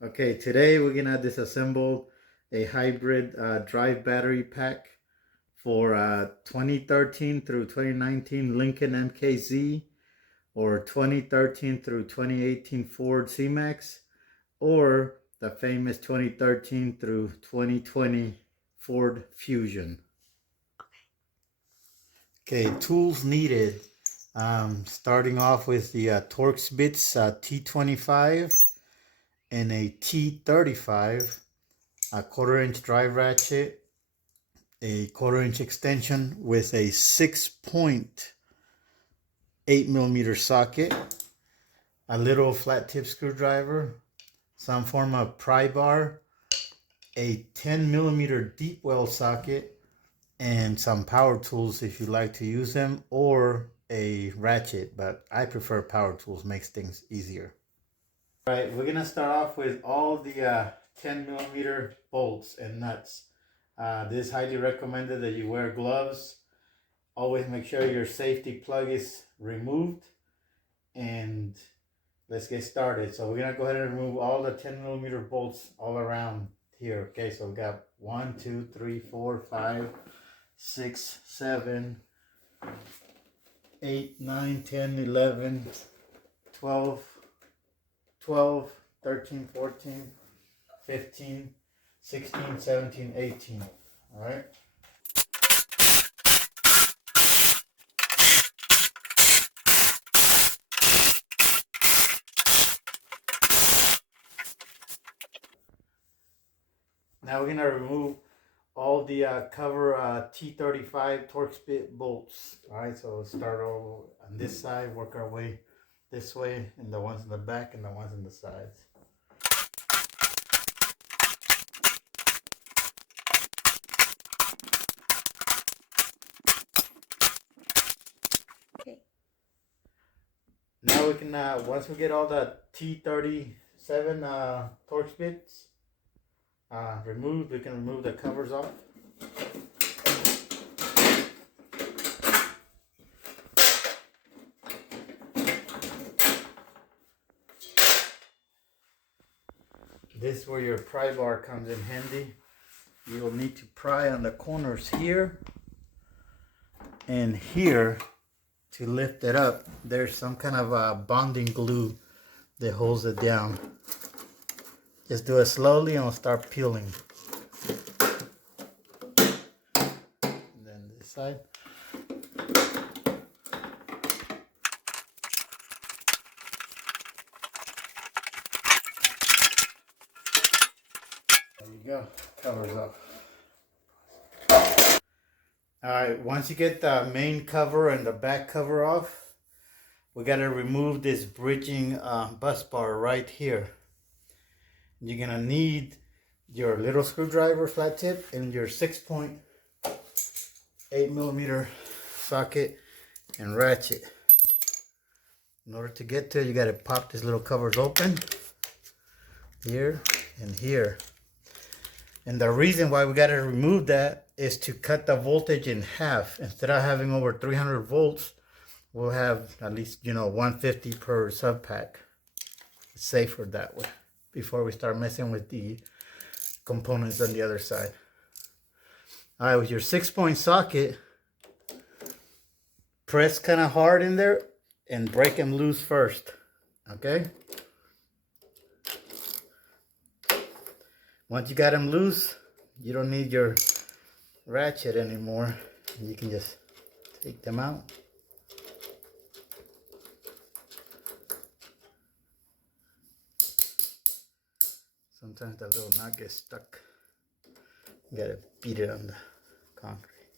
Okay, today we're gonna disassemble a hybrid drive battery pack for 2013 through 2019 Lincoln MKZ or 2013 through 2018 Ford C-Max or the famous 2013 through 2020 Ford Fusion. Okay, tools needed. Starting off with the Torx bits T25 and a T35, a 1/4-inch drive ratchet, a 1/4-inch extension with a 6.8mm socket, a little flat tip screwdriver, some form of pry bar, a 10mm deep well socket, and some power tools if you like to use them, or a ratchet, but I prefer power tools, makes things easier. All right, we're gonna start off with all the 10mm bolts and nuts. This is highly recommended that you wear gloves. Always make sure your safety plug is removed, and let's get started. So we're gonna go ahead and remove all the 10mm bolts all around here. Okay, so we got 1, 2, 3, 4, 5, 6, 7, 8, 9, 10, 11, 12, 13, 14, 15, 16, 17, 18. All right. Now we're going to remove all the cover T35 Torx bit bolts. All right, so we'll start over on this side, work our way this way, and the ones in the back and the ones in the sides. Okay. Now we can, once we get all the T37 Torx bits removed, we can remove the covers off. This is where your pry bar comes in handy. You will need to pry on the corners here and here to lift it up. There's some kind of bonding glue that holds it down. Just do it slowly and it'll start peeling. And then this side. There you go, covers up. Alright, once you get the main cover and the back cover off, we got to remove this bridging bus bar right here. You're going to need your little screwdriver flat tip and your 6.8mm socket and ratchet. In order to get to it, you got to pop these little covers open here and here. And the reason why we got to remove that is to cut the voltage in half. Instead of having over 300 volts, we'll have at least, 150 per sub pack. It's safer that way before we start messing with the components on the other side. All right, with your 6-point socket, press kind of hard in there and break them loose first. Okay? Once you got them loose, you don't need your ratchet anymore. You can just take them out. Sometimes that little nut gets stuck. You gotta beat it on the concrete.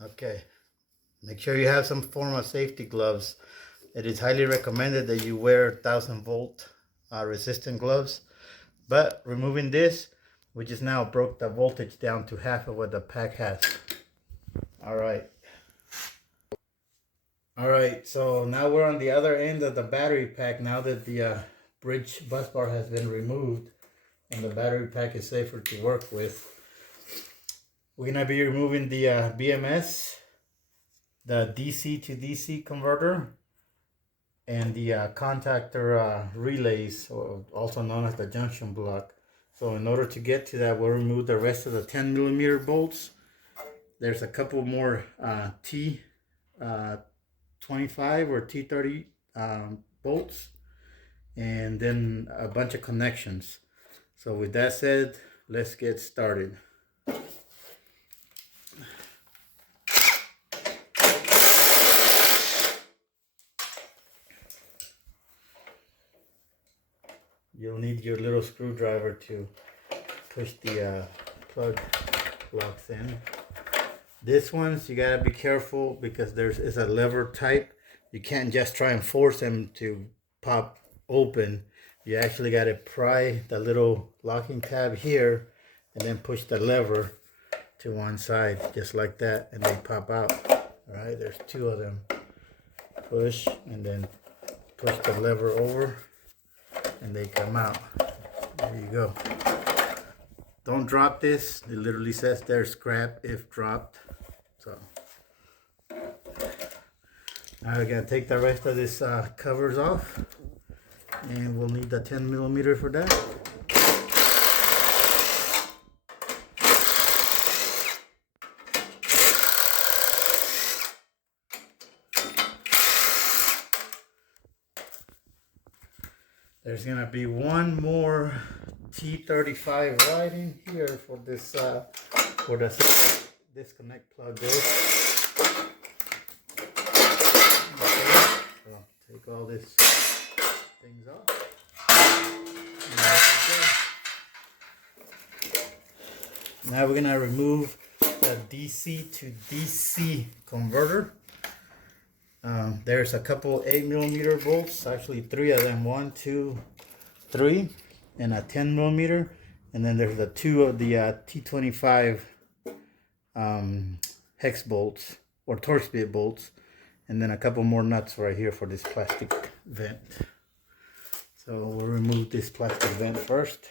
Okay. Make sure you have some form of safety gloves. It is highly recommended that you wear 1000-volt resistant gloves. But removing this, we just now broke the voltage down to half of what the pack has. Alright. Alright, so now we're on the other end of the battery pack now that the bridge bus bar has been removed and the battery pack is safer to work with. We're going to be removing the BMS. the DC to DC converter and the contactor relays, or also known as the junction block. So in order to get to that, we'll remove the rest of the 10 millimeter bolts. There's a couple more T25 or T30 bolts, and then a bunch of connections. So with that said, let's get started. You'll need your little screwdriver to push the plug locks in. This one's, you gotta be careful because it's a lever type. You can't just try and force them to pop open. You actually gotta pry the little locking tab here and then push the lever to one side, just like that, and they pop out. All right, there's two of them. Push and then push the lever over, and they come out. There you go. Don't drop this. It literally says there, scrap if dropped. So now we're gonna take the rest of this covers off, and we'll need the 10 millimeter for that. There's gonna be one more T35 right in here for this for the disconnect plug goes. Okay, so take all these things off. Now we're gonna remove the DC to DC converter. There's a couple 8 millimeter bolts, actually 3 of them, 1, 2, 3, and a 10 millimeter, and then there's the 2 of the T25 hex bolts or Torx bit bolts, and then a couple more nuts right here for this plastic vent. So we'll remove this plastic vent first.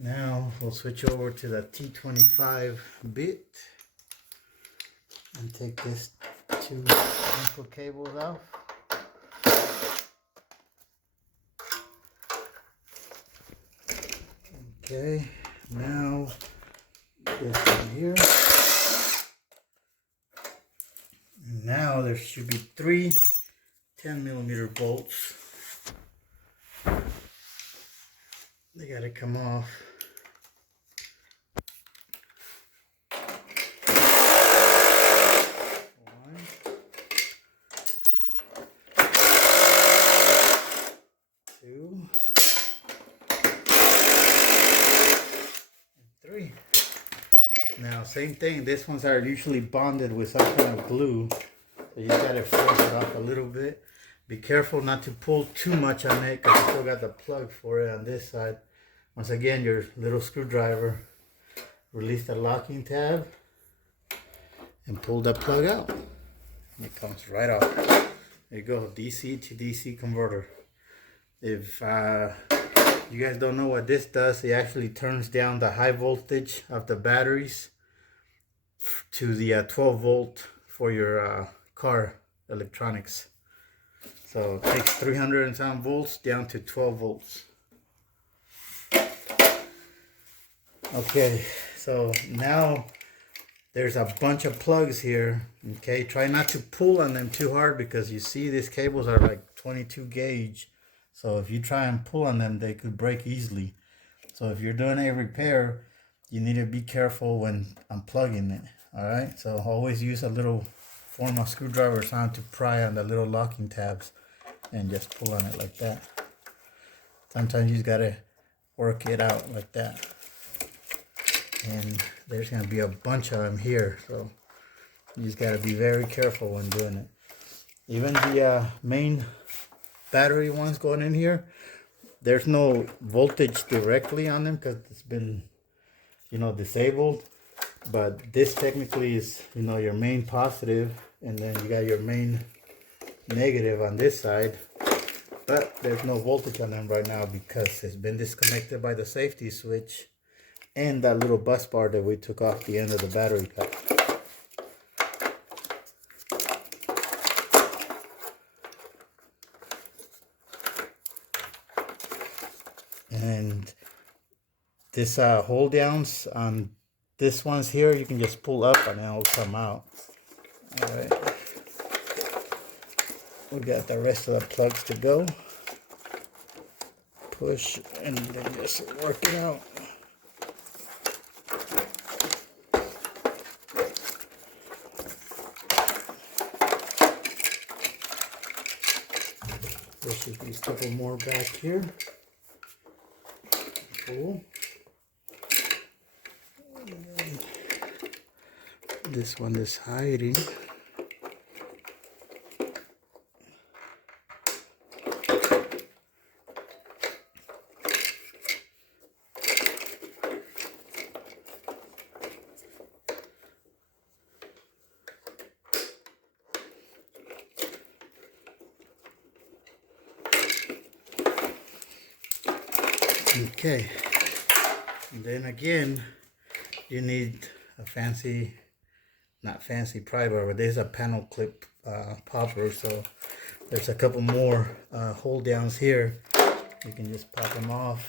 Now we'll switch over to the T25 bit and take this 2 input cables off. Okay, now this one here. Now there should be 3 10 millimeter bolts. They gotta come off. One. 2. And 3. Now same thing, these ones are usually bonded with some kind of glue. So you gotta force it off a little bit. Be careful not to pull too much on it because you still got the plug for it on this side. Once again, your little screwdriver, release the locking tab and pull the plug out. And it comes right off. There you go, DC to DC converter. If you guys don't know what this does, it actually turns down the high voltage of the batteries to the 12 volt for your car electronics. So it takes 300 and some volts down to 12 volts. Okay, so now there's a bunch of plugs here. Okay, try not to pull on them too hard because you see these cables are like 22 gauge. So if you try and pull on them, they could break easily. So if you're doing a repair, you need to be careful when unplugging it. All right, so always use a little form of screwdriver or something to pry on the little locking tabs and just pull on it like that. Sometimes you just gotta work it out like that. And there's gonna be a bunch of them here, so you just gotta be very careful when doing it. Even the main battery ones going in here, there's no voltage directly on them because it's been, you know, disabled. But this technically is, you know, your main positive, and then you got your main negative on this side. But there's no voltage on them right now because it's been disconnected by the safety switch and that little bus bar that we took off the end of the battery pack. And this hold downs on this one's here, you can just pull up and it'll come out. All right, we got the rest of the plugs to go. Push and then just work it out. There should be a couple more back here. Cool. This one is hiding. Okay, and then again, you need a fancy, not fancy pry bar, but there's a panel clip popper, so there's a couple more hold downs here. You can just pop them off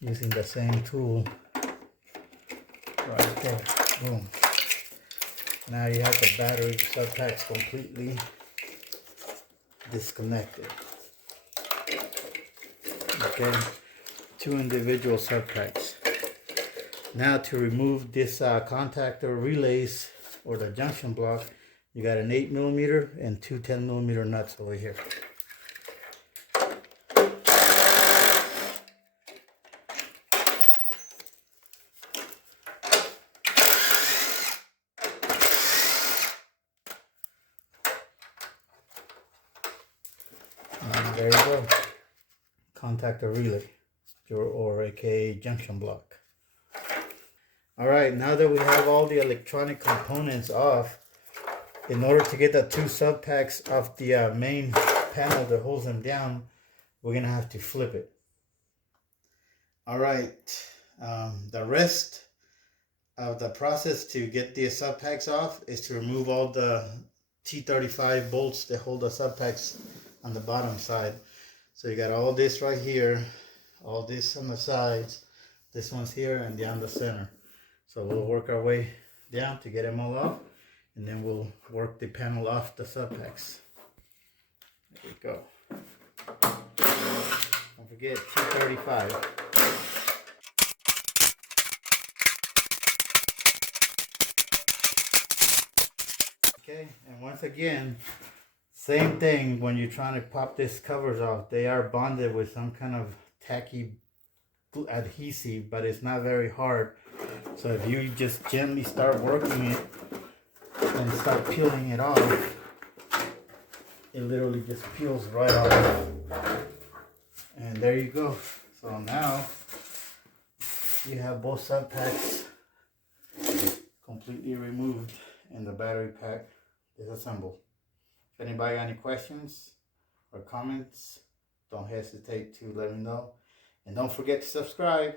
using the same tool right there. Boom. Now you have the battery subpacks completely disconnected. Okay, 2 individual subpacks. Now to remove this contactor relays or the junction block, you got an 8mm and 2 10mm nuts over here. And there you go. Contactor relay, or aka junction block. Alright, now that we have all the electronic components off, in order to get the 2 subpacks off the main panel that holds them down, we're gonna have to flip it. Alright, the rest of the process to get the subpacks off is to remove all the T35 bolts that hold the subpacks on the bottom side. So you got all this right here, all this on the sides, this one's here, and down the center. So we'll work our way down to get them all off, and then we'll work the panel off the subpacks. There we go. Don't forget T35. Okay, and once again, same thing when you're trying to pop these covers off. They are bonded with some kind of tacky adhesive, but it's not very hard. So if you just gently start working it and start peeling it off, it literally just peels right off. And there you go. So now you have both subpacks completely removed and the battery pack disassembled. If anybody got any questions or comments, don't hesitate to let me know. And don't forget to subscribe.